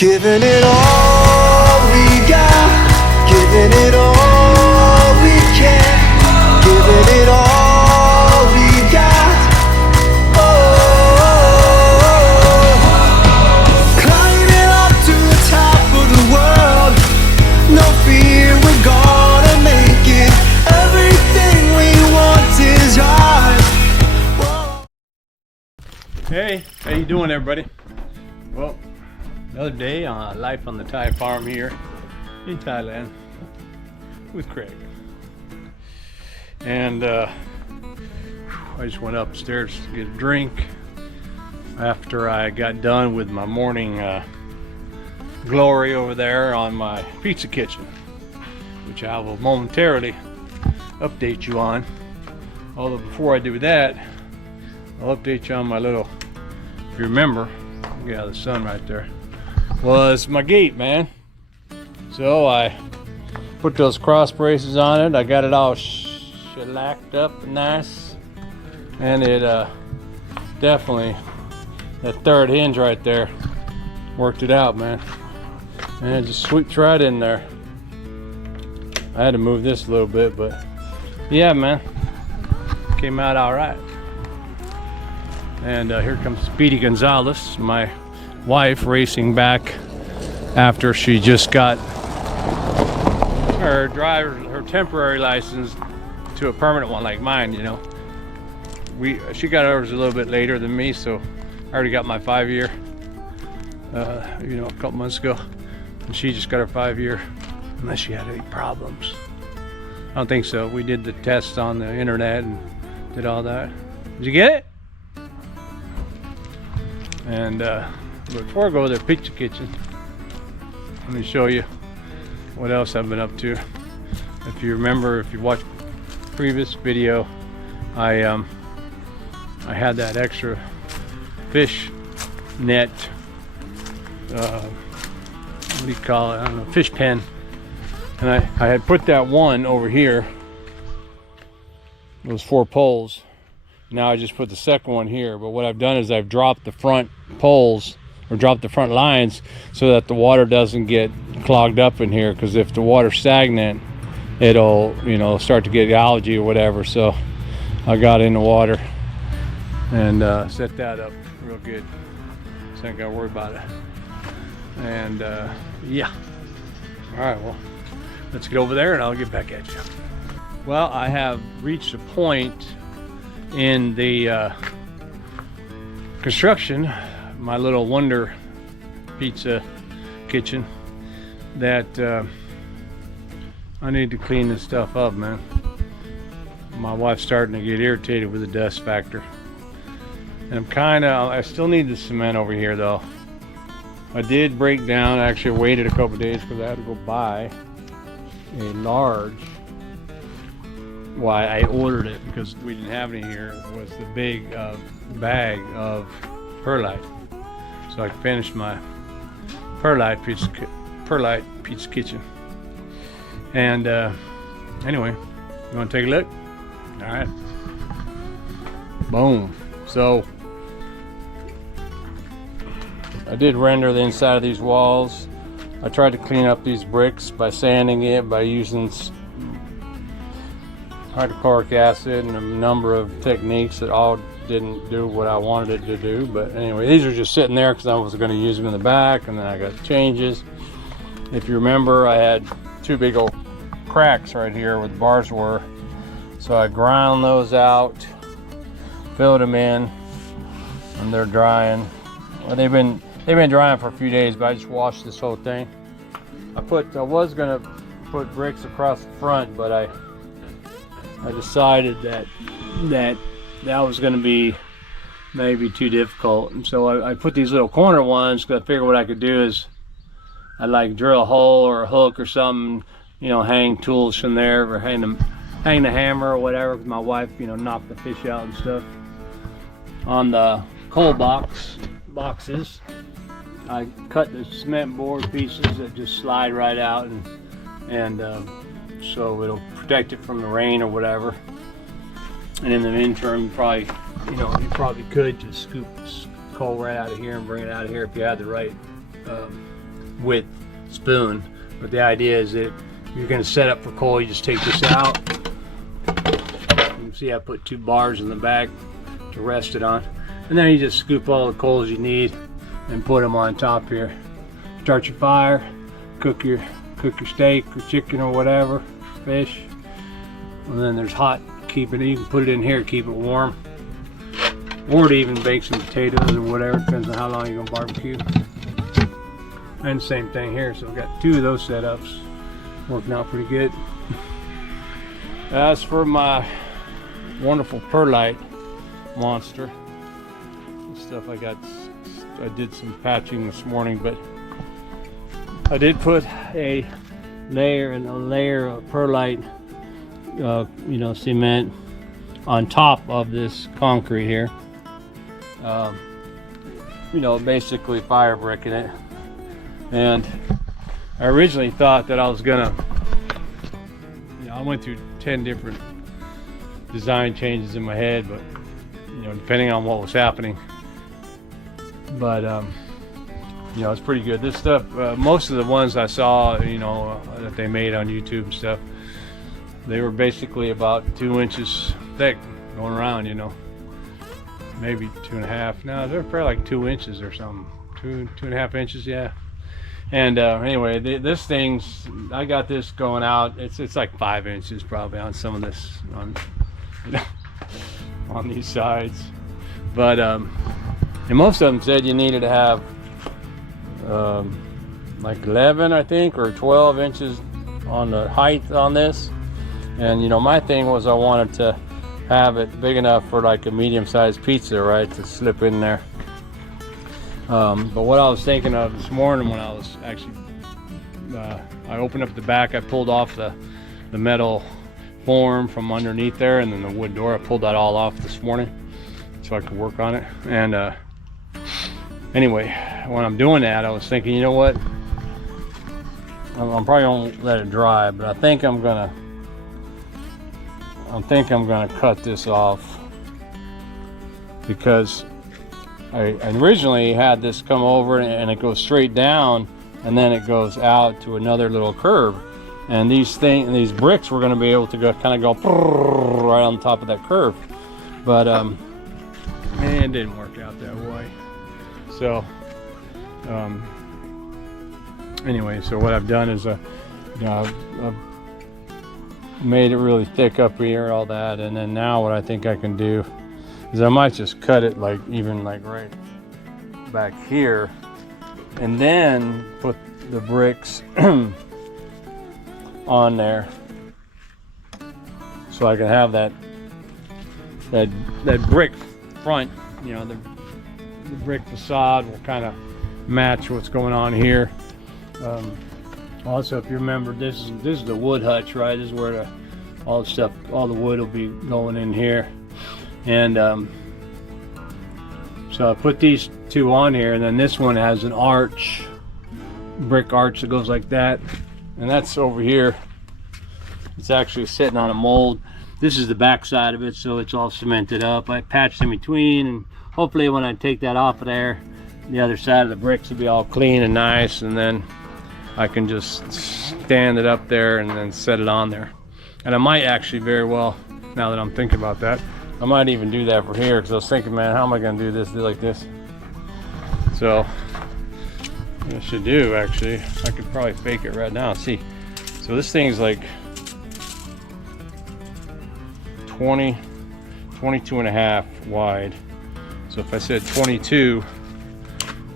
Giving it all we got, giving it all we can, giving it all we got. Oh, climbing up to the top of the world, no fear, we're gonna make it. Everything we want is ours. Whoa. Hey, how you doing, everybody? Well, another day on life on the Thai farm here in Thailand with Craig. And I just went upstairs to get a drink after I got done with my morning glory over there on my pizza kitchen, which I will momentarily update you on. Although before I do that, I'll update you on my little, if you remember, yeah, the sun right there was my gate, man. So I put those cross braces on it. I got it all shellacked up nice, and it definitely, that third hinge right there worked it out, man. And it just sweeps right in there. I had to move this a little bit, but yeah, man, came out all right. And here comes Speedy Gonzalez, my wife, racing back after she just got her temporary license to a permanent one like mine. You know, she got hers a little bit later than me, so I already got my 5-year you know, a couple months ago, and she just got her 5-year, unless she had any problems. I don't think so. We did the test on the internet and did all that. Did you get it? And before I go to the pizza kitchen, let me show you what else I've been up to. If you remember, if you watched previous video, I had that extra fish net, what do you call it? I don't know, fish pen. And I had put that one over here, those 4 poles. Now I just put the second one here, but what I've done is I've dropped the front poles, or dropped the front lines, so that the water doesn't get clogged up in here, because if the water's stagnant, it'll, you know, start to get algae or whatever. So I got in the water and set that up real good, so I ain't gotta worry about it. And yeah, all right, well, let's get over there and I'll get back at you. Well, I have reached a point in the construction, my little wonder pizza kitchen, that I need to clean this stuff up, man. My wife's starting to get irritated with the dust factor, and I still need the cement over here though. I did break down, actually waited a couple days because I had to go buy a large, why I ordered it, because we didn't have any here, was the big bag of perlite, so I could finish my perlite pizza kitchen. And anyway, you want to take a look? All right, boom. So I did render the inside of these walls. I tried to clean up these bricks by sanding it, by using hydrochloric acid and a number of techniques that all didn't do what I wanted it to do. But anyway, these are just sitting there because I was going to use them in the back, and then I got changes. If you remember, I had 2 big old cracks right here where the bars were, so I ground those out, filled them in, and they're drying. Well, they've been drying for a few days, but I just washed this whole thing. I was gonna put bricks across the front, but I decided that was gonna be maybe too difficult, and so I put these little corner ones, because I figured what I could do is I'd like drill a hole or a hook or something, you know, hang tools from there, or hang the hammer or whatever, because my wife, you know, knocked the fish out and stuff. On the coal boxes, I cut the cement board pieces that just slide right out, and so it'll protect it from the rain or whatever. And in the interim, you probably could just scoop coal right out of here and bring it out of here if you had the right width spoon. But the idea is that you're going to set up for coal. You just take this out. You can see I put 2 bars in the back to rest it on, and then you just scoop all the coals you need and put them on top here. Start your fire, cook your steak or chicken or whatever, fish, and then there's hot. Keep it. You can put it in here, keep it warm, or to even bake some potatoes or whatever. Depends on how long you're gonna barbecue. And same thing here. So I've got 2 of those setups working out pretty good. As for my wonderful perlite monster, the stuff I did some patching this morning, but I did put a layer of perlite, cement on top of this concrete here. Basically fire bricking it. And I originally thought that I was gonna, I went through 10 different design changes in my head, but depending on what was happening. But it's pretty good. This stuff, most of the ones I saw, that they made on YouTube and stuff, they were basically about 2 inches thick going around, maybe 2.5. No, they're probably like 2 inches or something. 2.5 inches, yeah. And anyway, this thing's, I got this going out. It's like 5 inches probably on some of this, on these sides. But and most of them said you needed to have like 11, I think, or 12 inches on the height on this. And my thing was I wanted to have it big enough for like a medium-sized pizza, right, to slip in there. But what I was thinking of this morning when I was actually, I opened up the back, I pulled off the metal form from underneath there, and then the wood door, I pulled that all off this morning so I could work on it. And anyway, when I'm doing that, I was thinking, you know what, I'm probably gonna let it dry, but I think I'm gonna cut this off, because I originally had this come over and it goes straight down and then it goes out to another little curve, and these bricks were going to be able to go kind of go right on top of that curve, but it didn't work out that way. So anyway, so what I've done is I've made it really thick up here, all that, and then now what I think I can do is I might just cut it like right back here, and then put the bricks on there, so I can have that brick front. The brick facade will kind of match what's going on here. Also, if you remember, this is the wood hutch, right? This is where all the wood will be going in here. And so I put these 2 on here, and then this one has an arch, brick arch that goes like that, and that's over here. It's actually sitting on a mold. This is the back side of it, so it's all cemented up. I patched in between, and hopefully when I take that off of there, the other side of the bricks will be all clean and nice, and then I can just stand it up there and then set it on there. And I might actually very well, now that I'm thinking about that, I might even do that for here, because I was thinking, man, how am I going to do this? Do like this. So what I should do, actually, I could probably fake it right now. See, so this thing's like 22.5 wide. So if I said 22,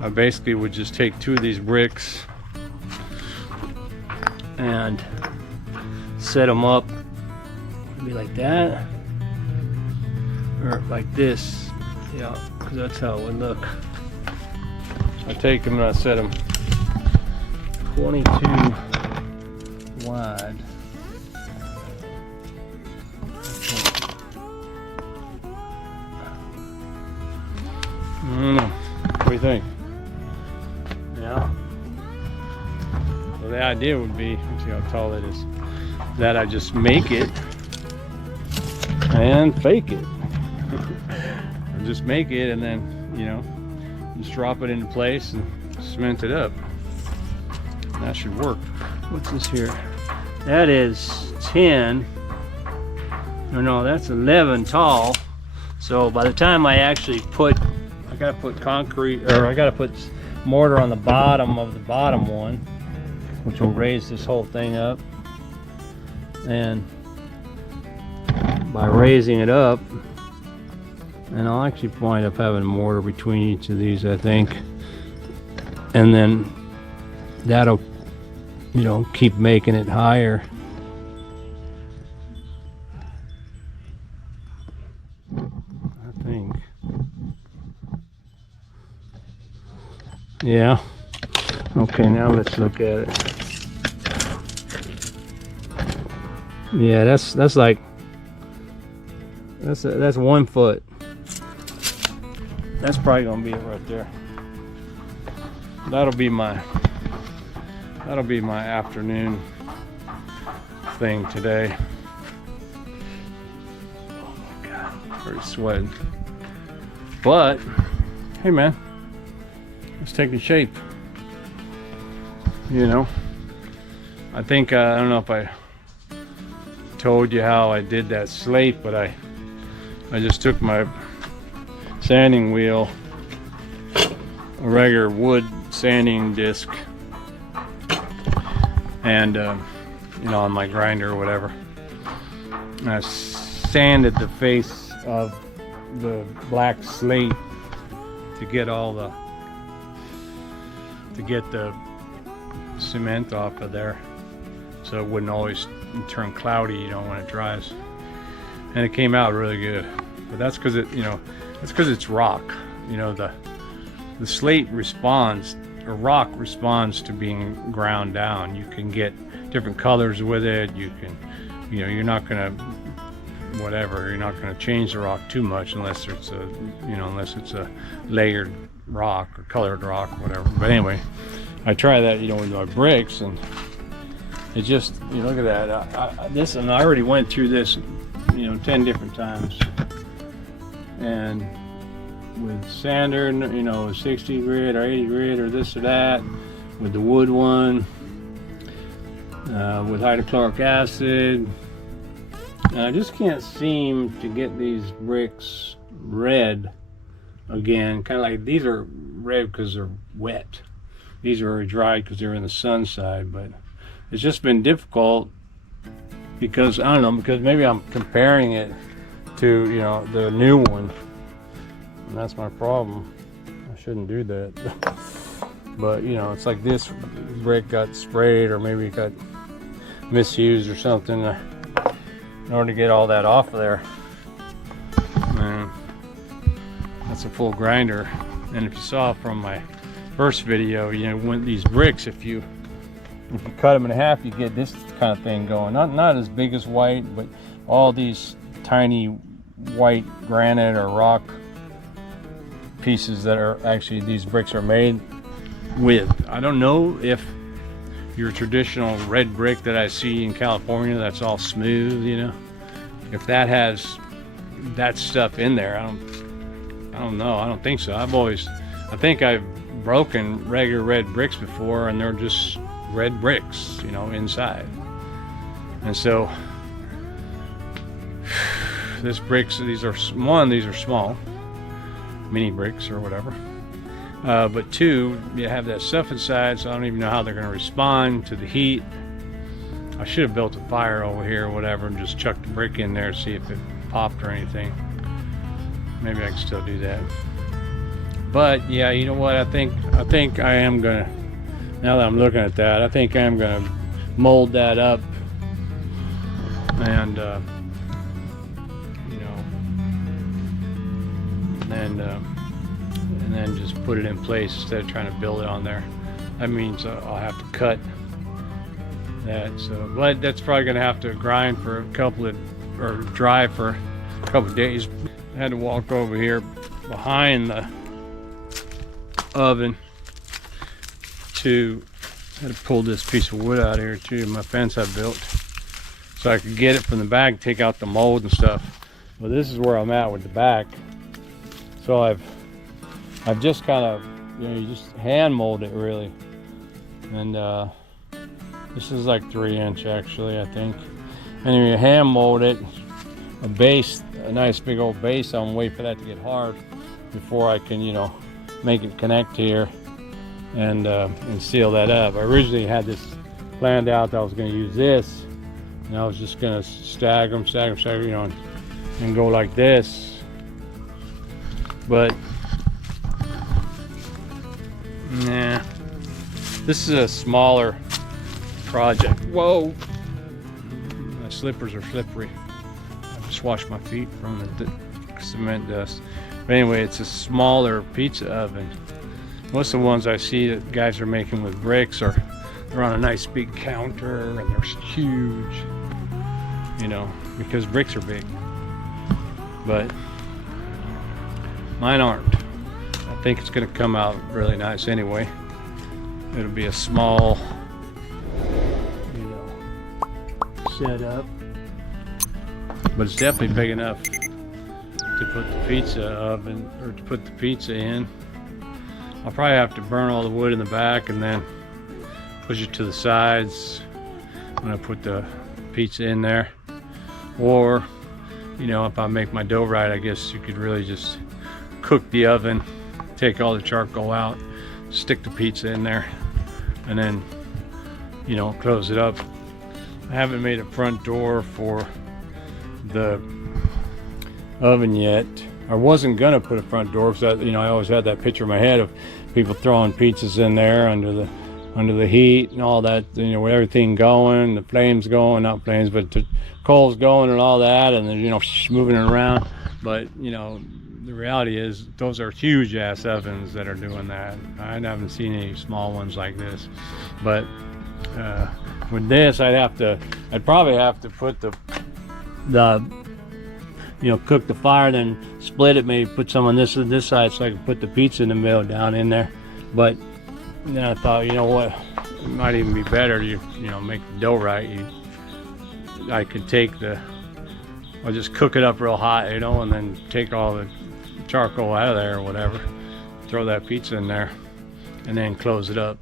I basically would just take 2 of these bricks and set them up, maybe like that, or like this, because that's how it would look. I take them and I set them 22 wide. I don't know. What do you think? Yeah. So the idea would be, let's see how tall that is, that I just make it and fake it. Or just make it and then, just drop it into place and cement it up. That should work. What's this here? That is 10. No, that's 11 tall. So by the time I actually put, I gotta put concrete, or I gotta put mortar on the bottom of the bottom one, which will raise this whole thing up. And by raising it up, and I'll actually wind up having mortar between each of these, I think. And then that'll, you know, keep making it higher. I think. Yeah. Okay, now let's look at it. Yeah, that's like that's 1 foot. That's probably gonna be it right there. That'll be my afternoon thing today. Oh my God, I'm sweating. But hey man, it's taking shape. You know, I think I don't know if I told you how I did that slate, but I just took my sanding wheel, a regular wood sanding disc, and you know, on my grinder or whatever, and I sanded the face of the black slate to get the cement off of there, so it wouldn't always turn cloudy, you know, when it dries. And it came out really good. But that's because it, you know, that's because it's rock. You know, the slate responds, or rock responds to being ground down. You can get different colors with it. You can, you know, you're not gonna, whatever, you're not gonna change the rock too much unless it's a, you know, unless it's a layered rock or colored rock or whatever. But anyway, I try that, you know, with my bricks, and it just, you know, look at that. This, and I already went through this, you know, 10 different times. And with sander, you know, 60 grit or 80 grit or this or that, with the wood one, with hydrochloric acid, and I just can't seem to get these bricks red again. Kind of like, these are red because they're wet. These are already dry because they're in the sun side, but it's just been difficult because, I don't know, because maybe I'm comparing it to, you know, the new one, and that's my problem. I shouldn't do that. But, you know, it's like this brick got sprayed, or maybe it got misused or something, in order to get all that off of there. Man, that's a full grinder. And if you saw from my first video, you know, when these bricks, if you cut them in half, you get this kind of thing going. Not as big as white, but all these tiny white granite or rock pieces that are actually, these bricks are made with. I don't know if your traditional red brick that I see in California, that's all smooth, you know, if that has that stuff in there. I don't know. I don't think so. I think I've broken regular red bricks before, and they're just red bricks, you know, inside. And so this bricks, these are small mini bricks or whatever, but two, you have that stuff inside, so I don't even know how they're going to respond to the heat. I should have built a fire over here or whatever and just chucked the brick in there to see if it popped or anything. Maybe I can still do that. But yeah, you know what, I think I am gonna, now that I'm looking at that, I think I am gonna mold that up and you know, and then just put it in place instead of trying to build it on there. That means I'll have to cut that. So, but that's probably gonna have to grind for a couple of, or dry for a couple of days. I had to walk over here behind the oven I had to pull this piece of wood out of here too, my fence I built, so I could get it from the back, take out the mold and stuff. Well, this is where I'm at with the back. So I've just kind of, you know, you just hand mold it really, and This is like 3" actually, I think. Anyway, you hand mold it, a base, a nice big old base. I'm gonna wait for that to get hard before I can, you know, make it connect here and seal that up. I originally had this planned out that I was gonna use this, and I was just gonna stagger them, you know, and go like this. But nah, this is a smaller project. Whoa, my slippers are slippery. I just washed my feet from the cement dust. But anyway, it's a smaller pizza oven. Most of the ones I see that guys are making with bricks are, they're on a nice big counter and they're huge, you know, because bricks are big. But mine aren't. I think it's gonna come out really nice anyway. It'll be a small, you know, setup, but it's definitely big enough to put the pizza oven, or to put the pizza in. I'll probably have to burn all the wood in the back and then push it to the sides when I put the pizza in there. Or, you know, if I make my dough right, I guess you could really just cook the oven, take all the charcoal out, stick the pizza in there, and then, you know, close it up. I haven't made a front door for the oven yet. I wasn't gonna put a front door because you know, I always had that picture in my head of people throwing pizzas in there under the heat and all that, you know, with everything going, the flames going, not flames, but the coals going and all that, and then, you know, moving it around. But you know, the reality is those are huge ass ovens that are doing that. I haven't seen any small ones like this. But with this, I'd probably have to put the you know, cook the fire, then split it, maybe put some on this side so I can put the pizza in the middle down in there. But then I thought, you know what, it might even be better to, you know, make the dough right. I could I'll just cook it up real hot, you know, and then take all the charcoal out of there or whatever, throw that pizza in there, and then close it up,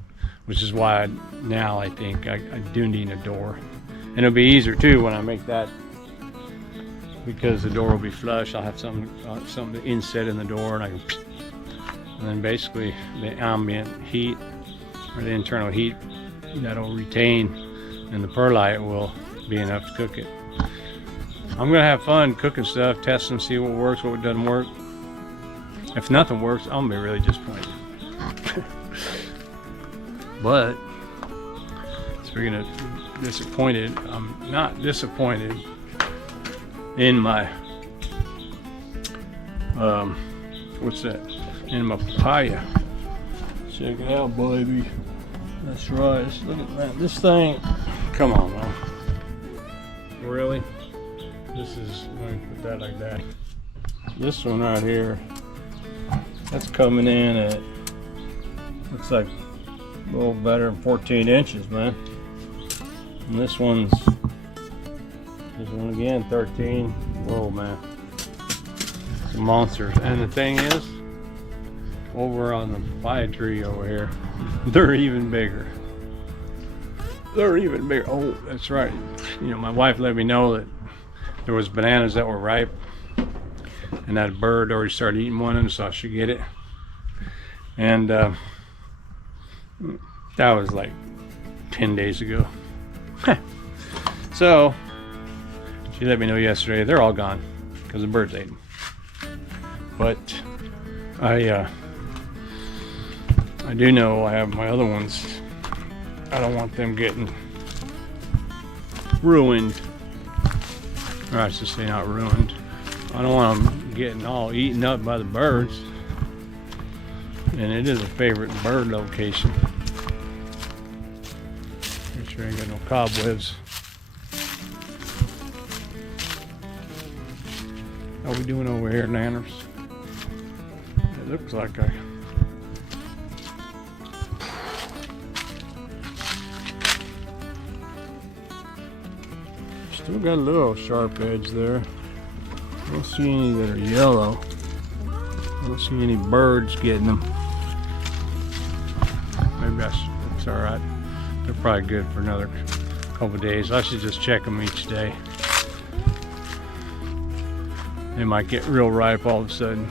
which is why now I think I do need a door. And it'll be easier too when I make that, because the door will be flush. I'll have something to inset in the door, and and then basically the ambient heat or the internal heat that'll retain in the perlite will be enough to cook it. I'm gonna have fun cooking stuff, testing, see what works, what doesn't work. If nothing works, I'm gonna be really disappointed. But speaking of disappointed, I'm not disappointed in my what's that, in my papaya. Check it out, baby. That's right. Look at that. This thing, come on, man. Really? This is, let me put that like that. This one right here, that's coming in at, looks like a little better than 14 inches, man. And this one again, 13. Whoa, man. It's monsters. And the thing is, over on the papaya tree over here, they're even bigger. They're even bigger. Oh, that's right. You know, my wife let me know that there was bananas that were ripe, and that bird already started eating one of them, so I should get it. And that was like 10 days ago. So she let me know yesterday they're all gone because the birds ate them. But I do know I have my other ones. I don't want them getting ruined. Or I should say not ruined. I don't want them getting all eaten up by the birds. And it is a favorite bird location. Make sure I ain't got no cobwebs. How we doing over here, Nanners? It looks like I still got a little sharp edge there. I don't see any that are yellow. I don't see any birds getting them. Maybe that's alright. they're probably good for another couple days. I should just check them each day. They might get real ripe all of a sudden.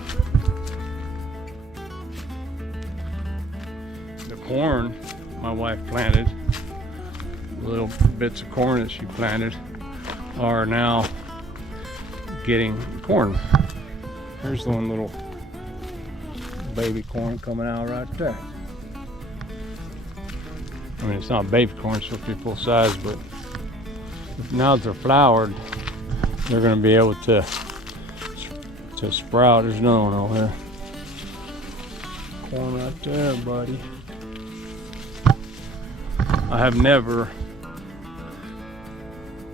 The corn my wife planted, little bits of corn that she planted, are now getting corn. Here's the one little baby corn coming out right there. I mean, it's not baby corn, it's supposed to be full size, but now that they're flowered, they're going to be able to sprout. There's another one over here. Corn right there, buddy. I have never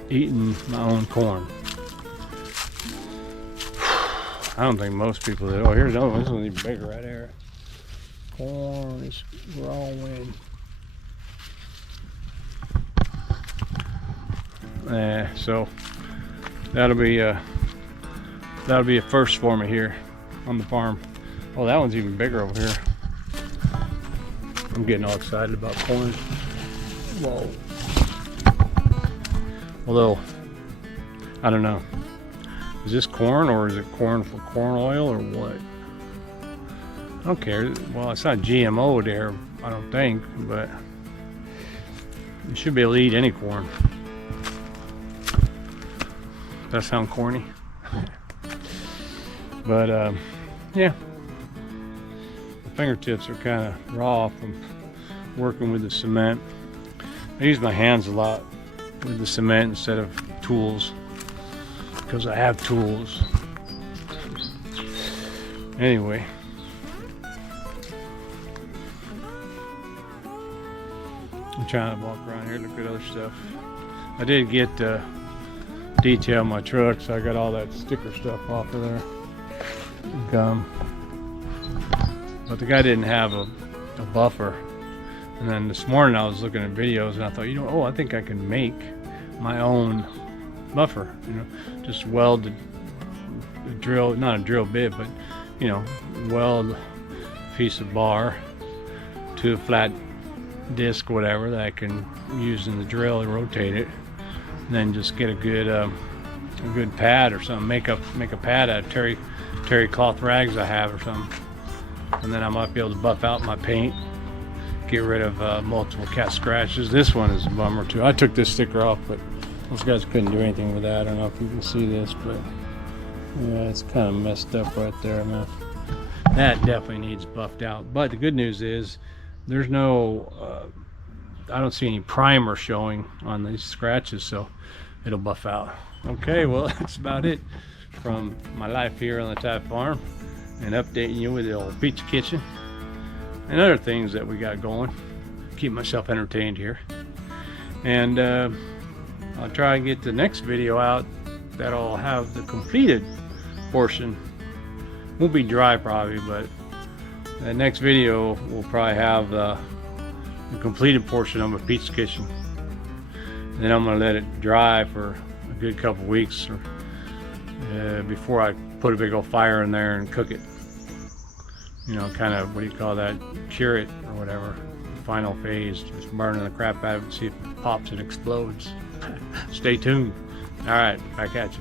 eaten my own corn. I don't think most people do. Oh, here's another one. This one's even bigger right there. Corn is growing. So that'll be a first for me here on the farm. Oh, that one's even bigger over here. I'm getting all excited about corn. Whoa. Although, I don't know. Is this corn or is it corn for corn oil or what? I don't care. Well, it's not GMO there, I don't think, but you should be able to eat any corn. Does that sound corny? But yeah, the fingertips are kind of raw from working with the cement. I use my hands a lot with the cement instead of tools because I have tools. Anyway, I'm trying to walk around here, look at other stuff. I did get detail my truck, so I got all that sticker stuff off of there. Gum. But the guy didn't have a buffer. And then this morning I was looking at videos and I thought, oh, I think I can make my own buffer. Just weld the drill, not a drill bit, but weld a piece of bar to a flat disc, whatever, that I can use in the drill and rotate it. And then just get a good pad or something. Make a pad out of terry cloth rags I have or something. And then I might be able to buff out my paint, get rid of multiple cat scratches. This one is a bummer too. I took this sticker off, but those guys couldn't do anything with that. I don't know if you can see this, but yeah, it's kind of messed up right there, man. That definitely needs buffed out. But the good news is there's no I don't see any primer showing on these scratches, so it'll buff out. Okay, well, that's about it from my life here on the Thai farm and updating you with the old pizza kitchen and other things that we got going. Keep myself entertained here. And I'll try and get the next video out that'll have the completed portion. Won't be dry probably, but the next video will probably have the completed portion of my pizza kitchen. And then I'm gonna let it dry for a good couple weeks or before I put a big old fire in there and cook it. Kind of, what do you call that? Cure it or whatever. Final phase, just burning the crap out of it, see if it pops and explodes. Stay tuned. All right, back at you.